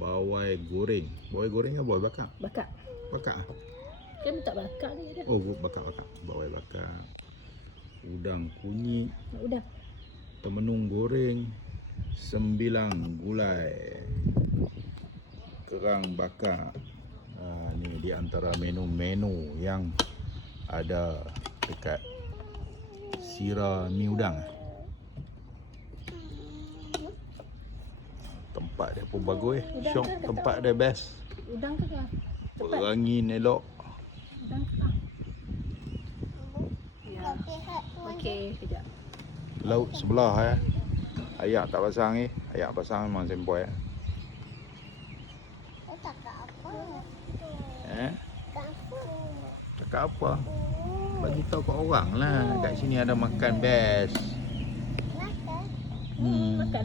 bawai goreng. Bawai goreng ke bawai bakar? Bakar. Bakar ah? Kan tak bakar ni dah. Oh, bakar. Bawai bakar. Udang kunyit, Udah. temenung goreng, sembilang gulai, kerang bakar. Ni di antara menu-menu yang ada dekat Sira Mi Udang. Tempat dia pun bagus. Syok, tempat dia best. Udang ke apa? Berangin elok. Udang ke? Ya. Okey, kejap. Laut sebelah Ayak tak pasang ni. Ayak pasang memang sempoi Cakap apa? Bagi tahu kat orang lah. Kat sini ada makan best. Makan